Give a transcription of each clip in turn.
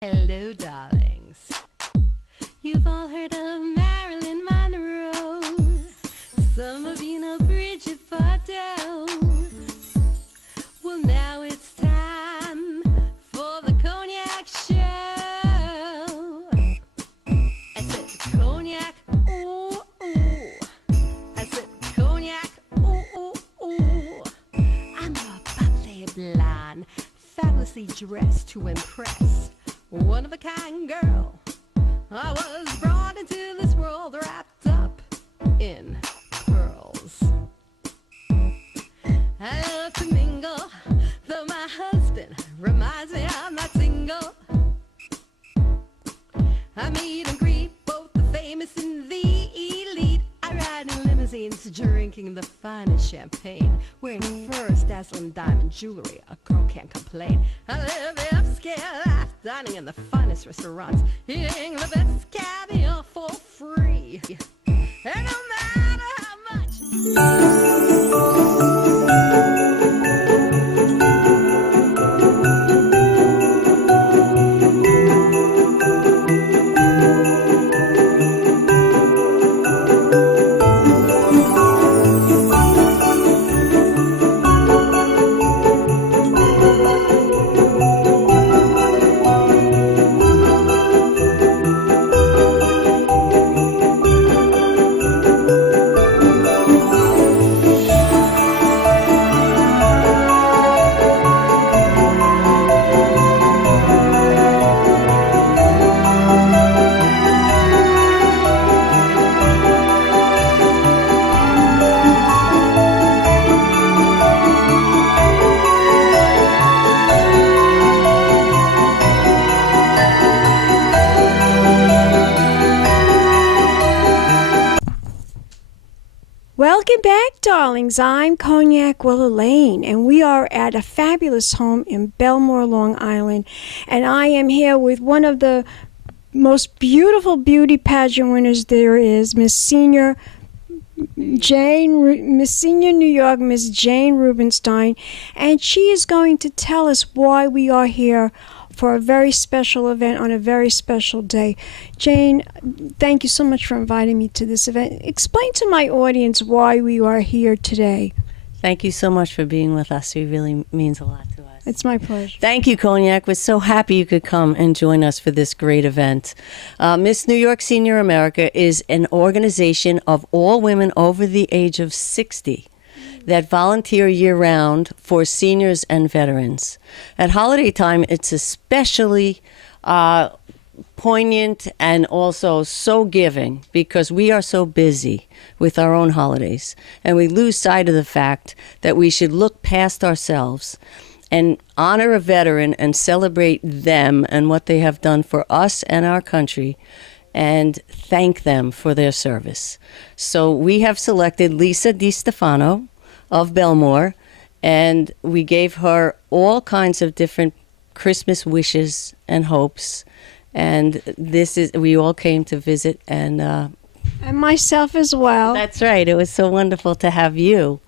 Hello, darlings. You've all heard of Marilyn Monroe. Some of you know Bridget Bardot. Well, now it's time for the Cognac Show. I said Cognac, ooh, ooh. I said Cognac, ooh, ooh, ooh. I'm a bubbly blonde, fabulously dressed to impress. One of a kind girl. I was brought into this world wrapped up in pearls. I love to mingle, though my husband reminds me I'm not single. I meet and greet both the famous and the elite. I ride in limousines, drinking the finest champagne, wearing furs, dazzling diamond jewelry. A girl can't complain. I live the upscale life, dining in the finest restaurants, eating the best caviar for free. And no matter how much. Welcome back, darlings. I'm Cognac Wellerlane, and we are at a fabulous home in Belmore, Long Island. And I am here with one of the most beautiful beauty pageant winners there is, Miss Senior New York, Miss Jane Rubenstein. And she is going to tell us why we are here for a very special event on a very special day. Jane, thank you so much for inviting me to this event. Explain to my audience why we are here today. Thank you so much for being with us. It really means a lot to us. It's my pleasure. Thank you, Cognac. We're so happy you could come and join us for this great event. Miss New York Senior America is an organization of all women over the age of 60 that volunteer year-round for seniors and veterans. At holiday time, it's especially poignant and also so giving because we are so busy with our own holidays, and we lose sight of the fact that we should look past ourselves and honor a veteran and celebrate them and what they have done for us and our country, and thank them for their service. So we have selected Lisa DeStefano of Belmore, and we gave her all kinds of different Christmas wishes and hopes, and we all came to visit, and myself as well. That's right. It was so wonderful to have you,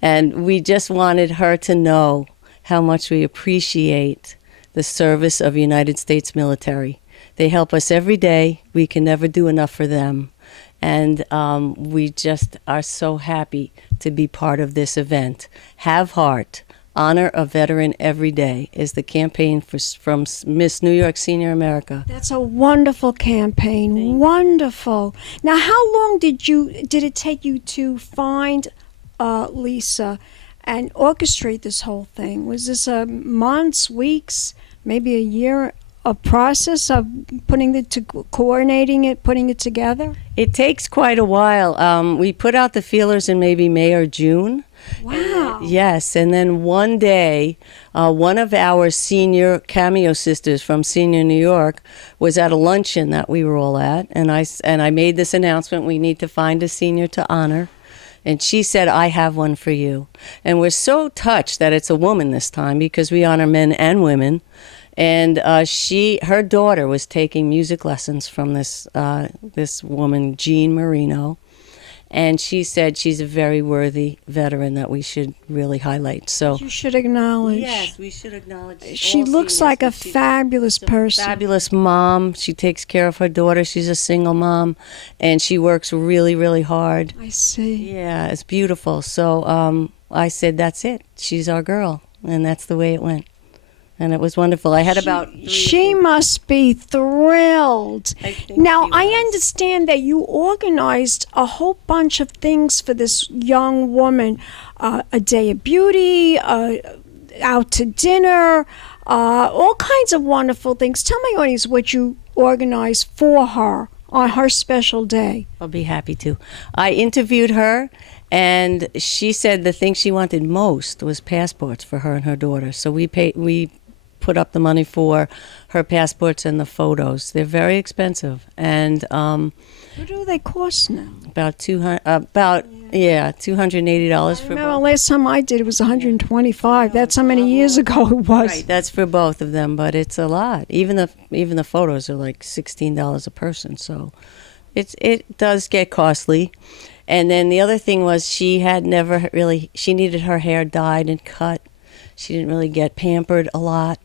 and we just wanted her to know how much we appreciate the service of United States military. They help us every day. We can never do enough for them. And we just are so happy to be part of this event. Have heart. Honor a veteran every day is the campaign from Miss New York Senior America. That's a wonderful campaign. Wonderful. Now, how long did it take you to find Lisa and orchestrate this whole thing? Was this months, weeks, maybe a year? A process of coordinating it, putting it together? It takes quite a while. We put out the feelers in maybe May or June. Wow. Yes, and then one day, one of our senior cameo sisters from Senior New York was at a luncheon that we were all at, and I made this announcement: we need to find a senior to honor. And she said, I have one for you. And we're so touched that it's a woman this time because we honor men and women. And her daughter was taking music lessons from this woman, Jean Marino. And she said she's a very worthy veteran that we should really highlight. So You should acknowledge. yes, we should acknowledge. She all looks seniors, like a but she's fabulous person. fabulous mom. She takes care of her daughter. She's a single mom, and she works really, really hard. I see. Yeah, it's beautiful. So I said, that's it. She's our girl, and that's the way it went. And it was wonderful. I had about She must be thrilled. I think Now, she I was. understand that you organized a whole bunch of things for this young woman. A day of beauty, out to dinner, all kinds of wonderful things. Tell my audience what you organized for her on her special day. I'll be happy to. I interviewed her, and she said the thing she wanted most was passports for her and her daughter. So we put up the money for her passports and the photos. They're very expensive, and What do they cost now? about $280 for Remember, both. last time I did it was 125. That's how many years ago it was. Right, that's for both of them, but it's a lot. Even the photos are like $16 a person, so it does get costly. And then the other thing was she needed her hair dyed and cut. She didn't really get pampered a lot.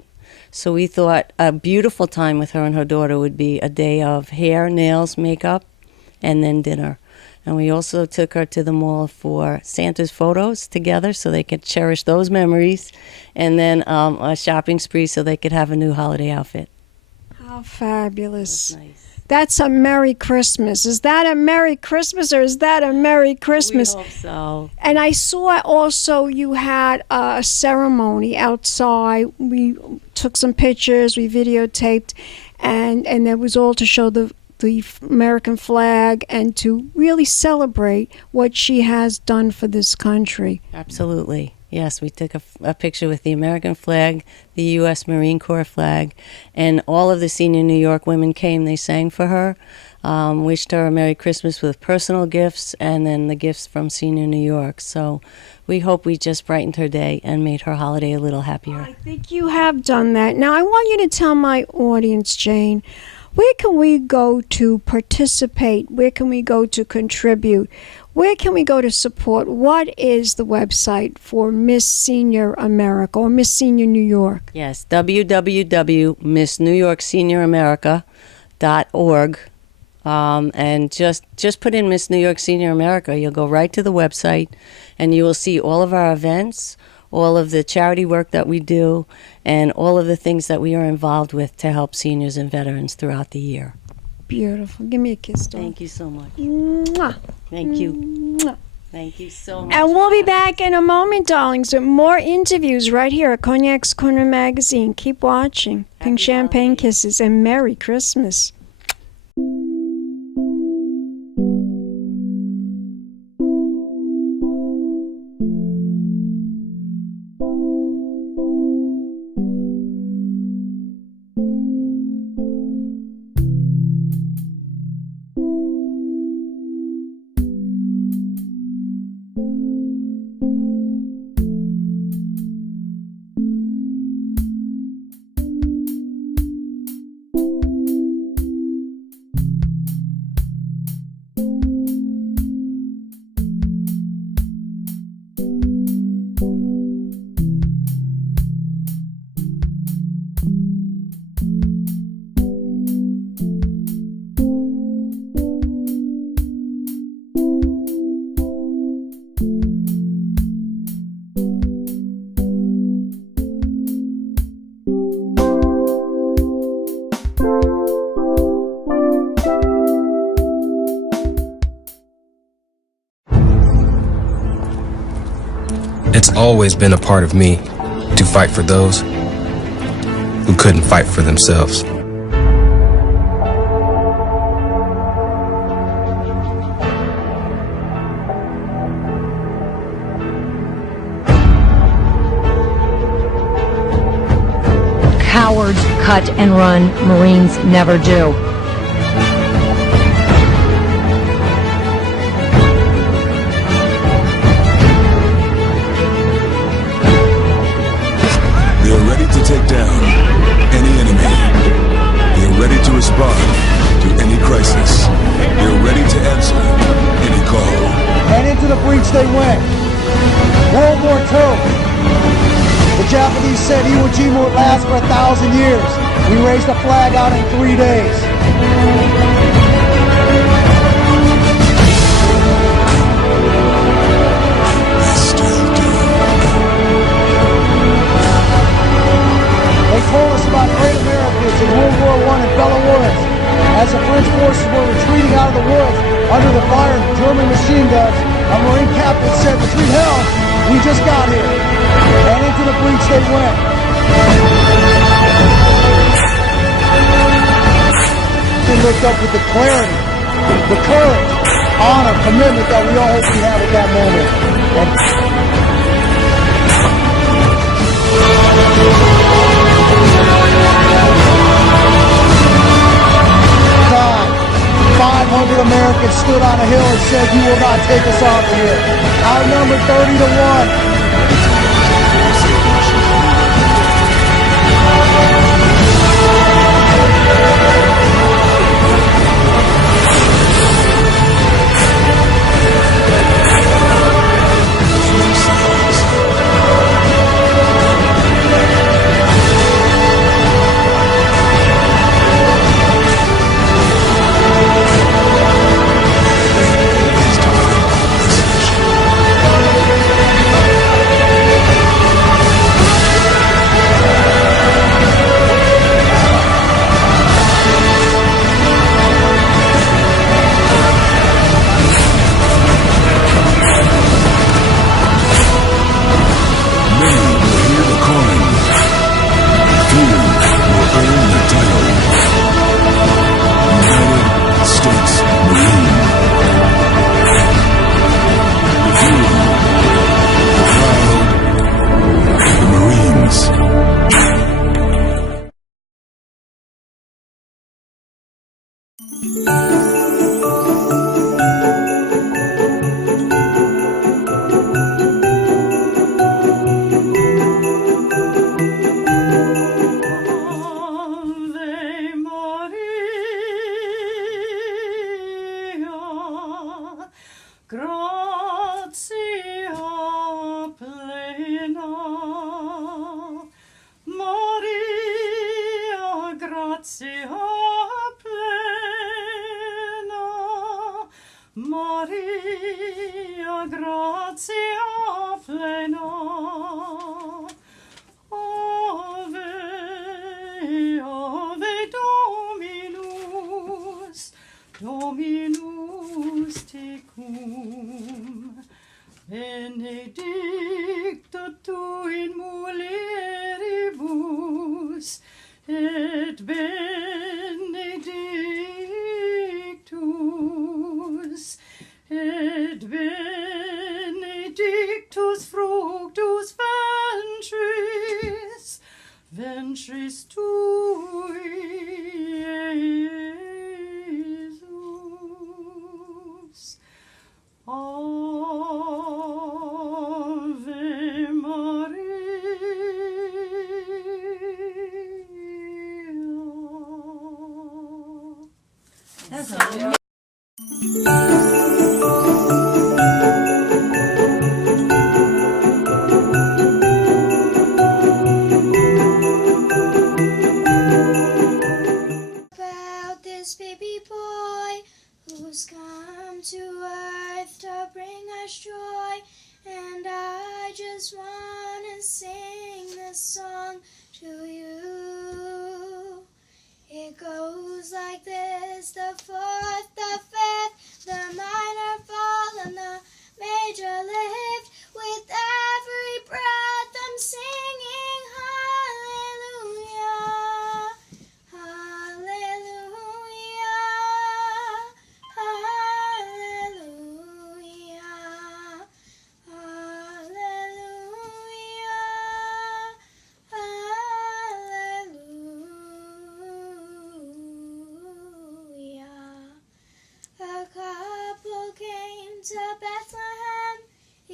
So we thought a beautiful time with her and her daughter would be a day of hair, nails, makeup, and then dinner. And we also took her to the mall for Santa's photos together so they could cherish those memories, and then a shopping spree so they could have a new holiday outfit. How fabulous. Nice. That's a Merry Christmas. Is that a Merry Christmas or is that a Merry Christmas? We hope so. And I saw also you had a ceremony outside. We took some pictures, we videotaped, and that was all to show the American flag and to really celebrate what she has done for this country. Absolutely. Yes, we took a picture with the American flag, the U.S. Marine Corps flag, and all of the senior New York women came. They sang for her, wished her a Merry Christmas with personal gifts, and then the gifts from senior New York. So we hope we just brightened her day and made her holiday a little happier. I think you have done that. Now, I want you to tell my audience, Jane, where can we go to participate? Where can we go to contribute? Where can we go to support? What is the website for Miss Senior America or Miss Senior New York? Yes, www.missnewyorksenior.america.org. And just put in Miss New York Senior America. You'll go right to the website, and you will see all of our events, all of the charity work that we do, and all of the things that we are involved with to help seniors and veterans throughout the year. Beautiful. Give me a kiss, doll. Thank you so much. Mwah. Thank you. Mwah. Thank you so much. And we'll be back in a moment, darlings, with more interviews right here at Cognac's Corner Magazine. Keep watching. Pink Happy champagne holidays. kisses and Merry Christmas. It's always been a part of me to fight for those who couldn't fight for themselves. Cowards cut and run, Marines never do. They're ready to take down any enemy. They're ready to respond to any crisis. They're ready to answer any call. would last for 1,000 years. We raised the flag out in 3 days. They told us about great Americans in World War I and Belarus. As the French forces were retreating out of the woods under the fire of German machine guns, a Marine captain said, "Retreat hell, we just got here." And into the breach they went. They looked up with the clarity, the courage, honor, commitment that we all hope we have at that moment. And 500 Americans stood on a hill and said, "You will not take us off of here." Outnumbered 30-1.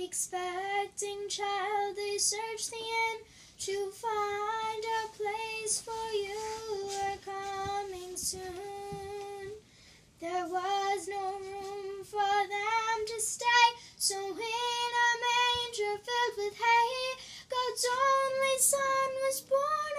Expecting child, they searched the inn to find a place for you were coming soon. There was no room for them to stay, so in a manger filled with hay, God's only Son was born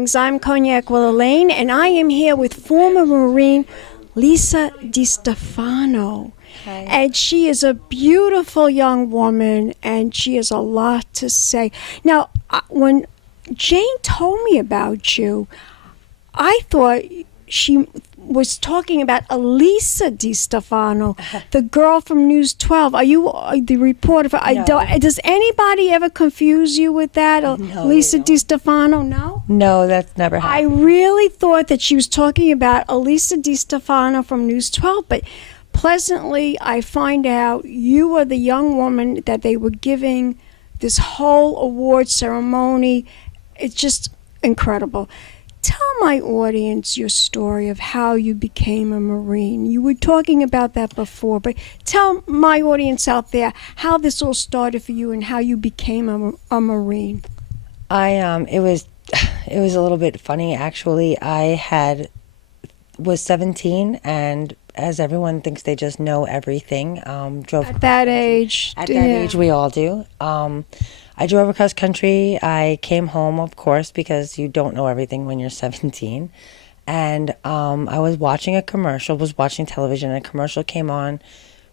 Darlings. I'm Cognac Wellerlane, and I am here with former Marine Lisa DeStefano. Hi. And she is a beautiful young woman, and she has a lot to say. Now, when Jane told me about you, I thought she was talking about Elisa DeStefano, the girl from News 12. Are you the reporter? Does anybody ever confuse you with that? No, Elisa DeStefano? No? No, that's never happened. I really thought that she was talking about Elisa DeStefano from News 12, but pleasantly I find out you are the young woman that they were giving this whole award ceremony. It's just incredible. Tell my audience your story of how you became a Marine. You were talking about that before, but tell my audience out there how this all started for you and how you became a Marine. It was a little bit funny actually. Was 17, and as everyone thinks they just know everything, drove at that age. At that age, we all do. I drove across country. I came home, of course, because you don't know everything when you're 17. And I was watching watching television, and a commercial came on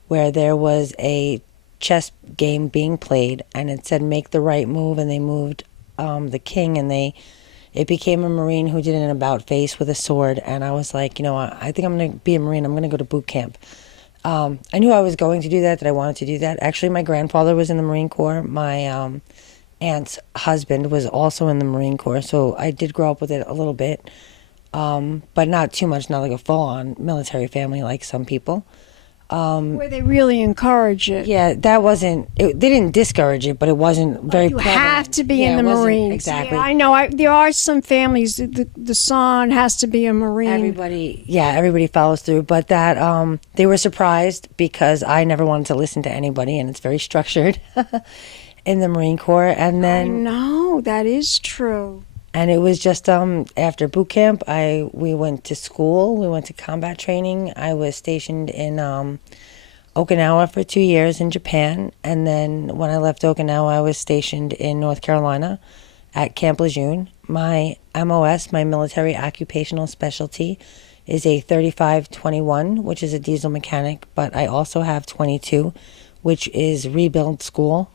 where there was a chess game being played, and it said, make the right move, and they moved the king, and it became a Marine who did an about face with a sword. And I was like, I think I'm going to be a Marine. I'm going to go to boot camp. I knew I was going to do that I wanted to do that. Actually, my grandfather was in the Marine Corps. My aunt's husband was also in the Marine Corps, so I did grow up with it a little bit, but not too much, not like a full-on military family like some people. Where they really encourage it. Yeah, they didn't discourage it, but it wasn't very prevalent. You have to be in the Marines. Exactly. Yeah, I know. There are some families, the son has to be a Marine. Everybody follows through. But that they were surprised because I never wanted to listen to anybody, and it's very structured in the Marine Corps. And then I know, that is true. And it was just after boot camp, we went to school. We went to combat training. I was stationed in Okinawa for 2 years in Japan. And then when I left Okinawa, I was stationed in North Carolina at Camp Lejeune. My MOS, my military occupational specialty, is a 3521, which is a diesel mechanic. But I also have 22, which is rebuild school.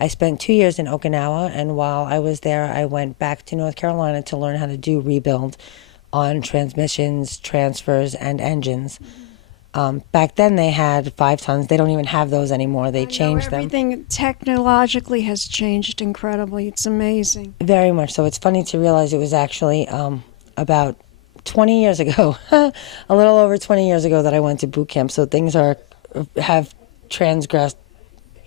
I spent 2 years in Okinawa, and while I was there, I went back to North Carolina to learn how to do rebuild on transmissions, transfers, and engines. Back then, they had 5 tons. They don't even have those anymore. They changed them. Everything technologically has changed incredibly. It's amazing. Very much so. It's funny to realize it was actually about 20 years ago, a little over 20 years ago that I went to boot camp. So things have transgressed.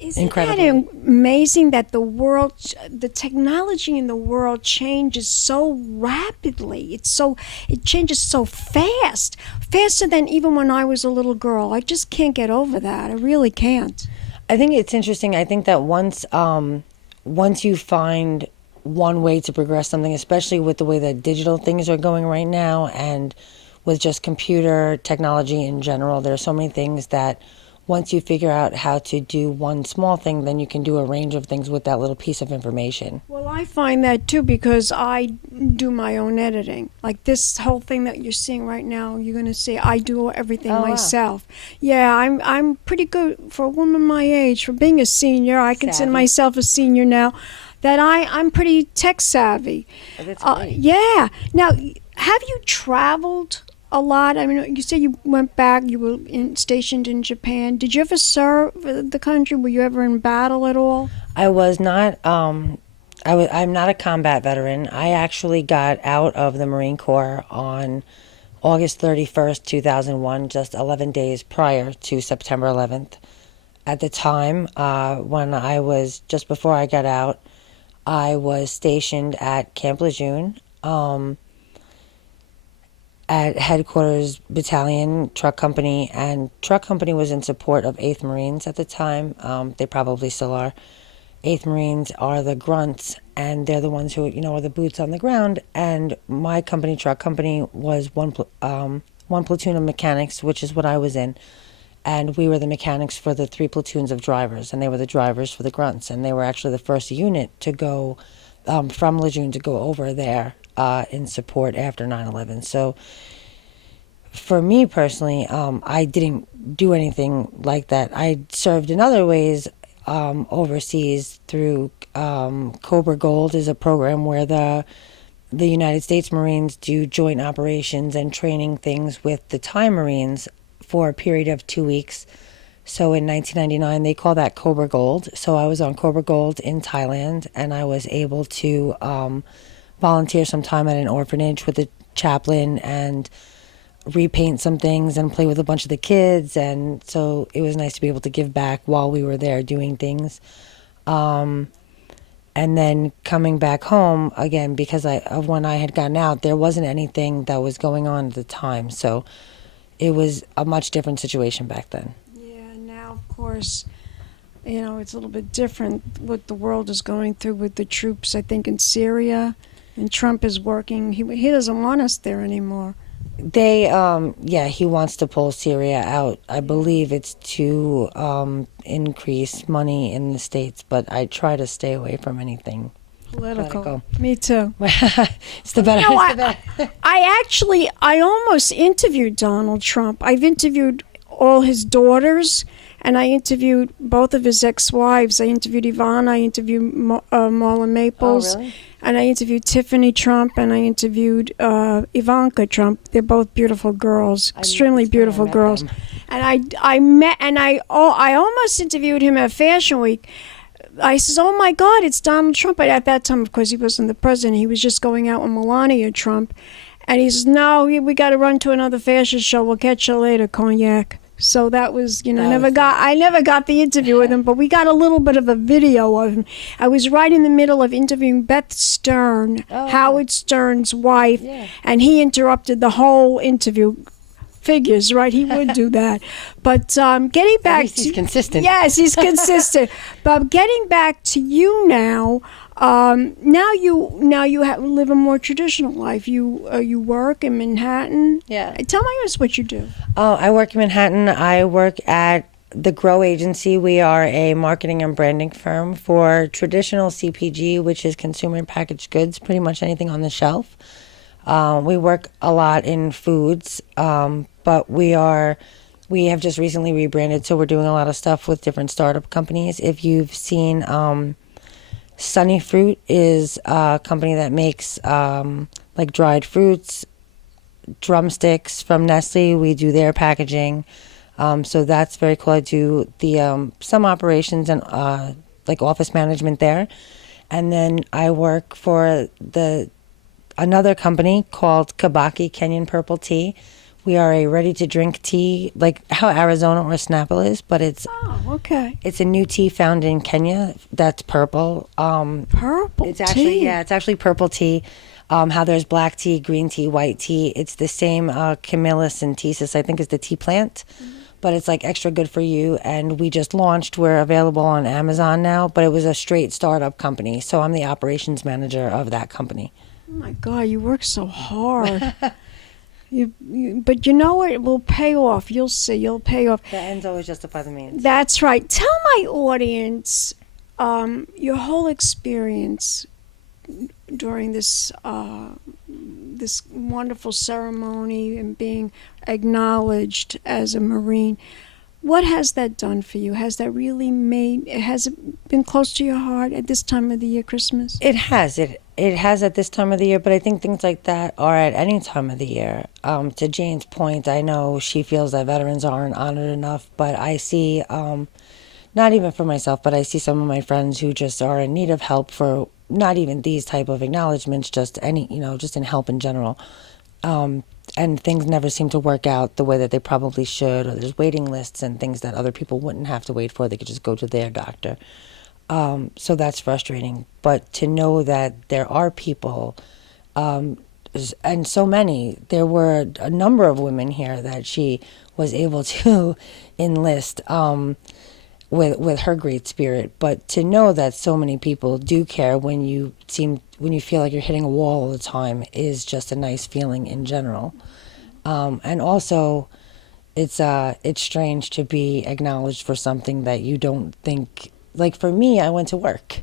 Isn't that amazing that the technology in the world changes so rapidly? It changes so fast, faster than even when I was a little girl. I just can't get over that. I really can't. I think it's interesting. I think that once you find one way to progress something, especially with the way that digital things are going right now, and with just computer technology in general, there are so many things that once you figure out how to do one small thing, then you can do a range of things with that little piece of information. Well, I find that too because I do my own editing. Like this whole thing that you're seeing right now, you're going to see I do everything myself. Wow. Yeah, I'm pretty good for a woman my age. For being a senior, I consider myself a senior now, that I'm pretty tech savvy. Oh, that's great. Yeah. Now, have you traveled a lot? I mean, you said you went back, you were stationed in Japan. Did you ever serve the country? Were you ever in battle at all? I was not. I'm not a combat veteran. I actually got out of the Marine Corps on August 31st, 2001, just 11 days prior to September 11th. At the time, just before I got out, I was stationed at Camp Lejeune, at Headquarters Battalion Truck Company, and Truck Company was in support of 8th Marines at the time. They probably still are. 8th Marines are the grunts, and they're the ones who, are the boots on the ground. And my company, Truck Company, was one platoon of mechanics, which is what I was in. And we were the mechanics for the 3 platoons of drivers, and they were the drivers for the grunts. And they were actually the first unit to go from Lejeune to go over there in support after 9/11. So for me personally, I didn't do anything like that. I served in other ways overseas through Cobra Gold is a program where the United States Marines do joint operations and training things with the Thai Marines for a period of 2 weeks. So in 1999, they call that Cobra Gold. So I was on Cobra Gold in Thailand, and I was able to volunteer some time at an orphanage with a chaplain and repaint some things and play with a bunch of the kids. And so it was nice to be able to give back while we were there doing things. And then coming back home, again, because of when I had gotten out, there wasn't anything that was going on at the time. So it was a much different situation back then. Yeah, now, of course, it's a little bit different what the world is going through with the troops, I think, in Syria. And Trump is working. He doesn't want us there anymore. He wants to pull Syria out. I believe it's to increase money in the States, but I try to stay away from anything political. Me too. It's the better. I almost interviewed Donald Trump. I've interviewed all his daughters, and I interviewed both of his ex-wives. I interviewed Ivana, I interviewed Marla Maples. Oh, really? And I interviewed Tiffany Trump, and I interviewed Ivanka Trump. They're both beautiful girls, extremely beautiful girls. And I almost interviewed him at Fashion Week. I says, "Oh my God, it's Donald Trump!" But at that time, of course, he wasn't the president. He was just going out with Melania Trump. And he says, "No, we got to run to another fashion show. We'll catch you later, Cognac." So that was, I never got the interview with him, but we got a little bit of a video of him. I was right in the middle of interviewing Beth Stern, Howard Stern's wife, and he interrupted the whole interview. Figures, right? He would do that. But getting back At least he's consistent. Yes, he's consistent. But getting back to you now, now you live a more traditional life. You work in Manhattan. Yeah. Tell us what you do. Oh, I work in Manhattan. I work at the Grow Agency. We are a marketing and branding firm for traditional CPG, which is consumer and packaged goods, pretty much anything on the shelf. We work a lot in foods, but we have just recently rebranded, so we're doing a lot of stuff with different startup companies. If you've seen, Sunny Fruit is a company that makes like dried fruits, drumsticks from Nestle. We do their packaging, so that's very cool. I do the some operations and like office management there, and then I work for another company called Kabaki Kenyan Purple Tea. We are a ready-to-drink tea, like how Arizona or Snapple is, but it's it's a new tea found in Kenya that's purple. Purple it's actually tea? it's actually purple tea. How there's black tea, green tea, white tea. It's the same Camellia sinensis, I think, is the tea plant, but it's like extra good for you. And we just launched. We're available on Amazon now, but it was a straight startup company, so I'm the operations manager of that company. Oh my God, you work so hard. But you know what? It will pay off. You'll see. You'll pay off. The ends always justify the means. That's right. Tell my audience your whole experience during this this wonderful ceremony and being acknowledged as a Marine. What has that done for you? Has that really has it been close to your heart at this time of the year, Christmas? It has. It has at this time of the year, but I think things like that are at any time of the year. To Jane's point, I know she feels that veterans aren't honored enough, but I see, not even for myself, but I see some of my friends who just are in need of help for not even these type of acknowledgments, just just in help in general. And things never seem to work out the way that they probably should, or there's waiting lists and things that other people wouldn't have to wait for. They could just go to their doctor. So that's frustrating. But to know that there are people, and so many, there were a number of women here that she was able to enlist with her great spirit. But to know that so many people do care when you feel like you're hitting a wall all the time is just a nice feeling in general. And also, it's strange to be acknowledged for something that you don't think. Like for me, I went to work.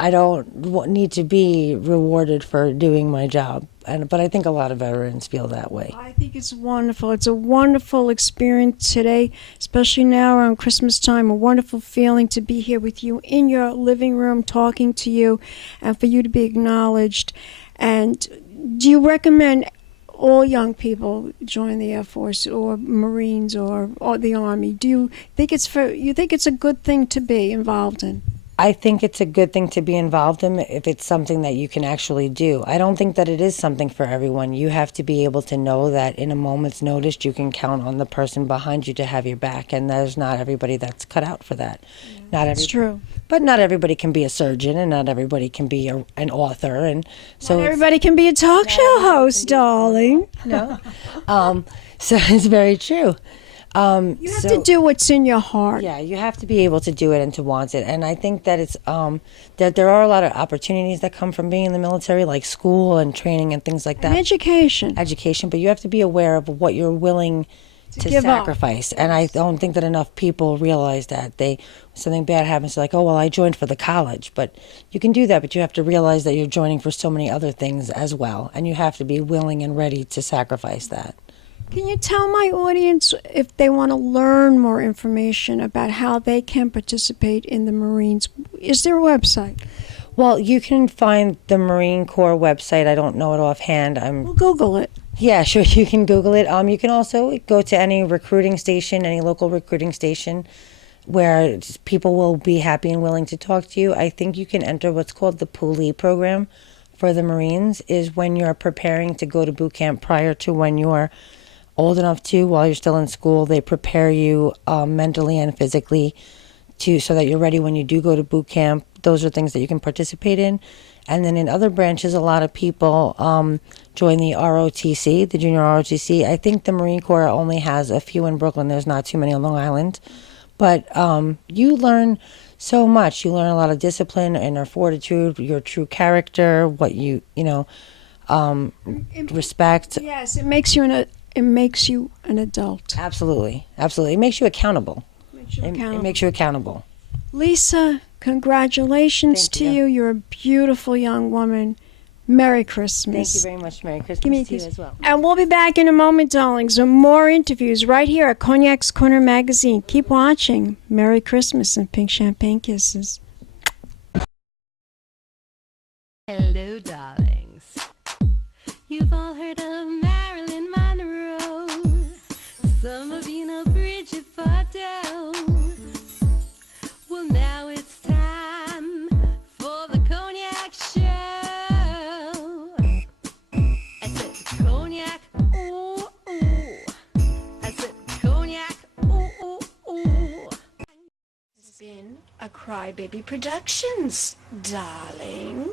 I don't need to be rewarded for doing my job, but I think a lot of veterans feel that way. I think it's wonderful. It's a wonderful experience today, especially now around Christmas time. A wonderful feeling to be here with you in your living room, talking to you, and for you to be acknowledged. And do you recommend all young people join the Air Force or Marines or the Army? Do you think it's a good thing to be involved in? I think it's a good thing to be involved in if it's something that you can actually do. I don't think that it is something for everyone. You have to be able to know that in a moment's notice you can count on the person behind you to have your back, and there's not everybody that's cut out for that. That's true. But not everybody can be a surgeon, and not everybody can be an author, and so not everybody can be a talk show host, darling. No, so it's very true. You have to do what's in your heart. Yeah, you have to be able to do it and to want it. And I think that it's that there are a lot of opportunities that come from being in the military, like school and training and things like that. And education. Education, but you have to be aware of what you're willing to sacrifice. And I don't think that enough people realize that. Something bad happens, like, oh, well, I joined for the college. But you can do that, but you have to realize that you're joining for so many other things as well. And you have to be willing and ready to sacrifice that. Can you tell my audience if they want to learn more information about how they can participate in the Marines? Is there a website? Well, you can find the Marine Corps website. I don't know it offhand. We'll Google it. Yeah, sure. You can Google it. You can also go to any recruiting station, any local recruiting station, where people will be happy and willing to talk to you. I think you can enter what's called the Poolee program for the Marines, is when you're preparing to go to boot camp prior to when you're old enough to, while you're still in school. They prepare you mentally and physically so that you're ready when you do go to boot camp. Those are things that you can participate in. And then in other branches, a lot of people join the ROTC, the Junior ROTC. I think the Marine Corps only has a few in Brooklyn. There's not too many on Long Island. But you learn so much. You learn a lot of discipline, inner fortitude, your true character, what respect. Yes, it makes you an adult. Absolutely. It makes you accountable. It makes you accountable. Lisa, congratulations to you. You're a beautiful young woman. Merry Christmas. Thank you very much. Merry Christmas Give me a to you kiss. as well. And we'll be back in a moment, darlings. Some more interviews right here at Cognac's Corner Magazine. Keep watching. Merry Christmas and pink champagne kisses. Hello, darlings. You've all heard of Marilyn Monroe. Some of you know Bridget Bardot. Well, now it's time for the Cognac Show. I said cognac, ooh, ooh. I said cognac, ooh, ooh, ooh. It's been a Crybaby Productions, darling.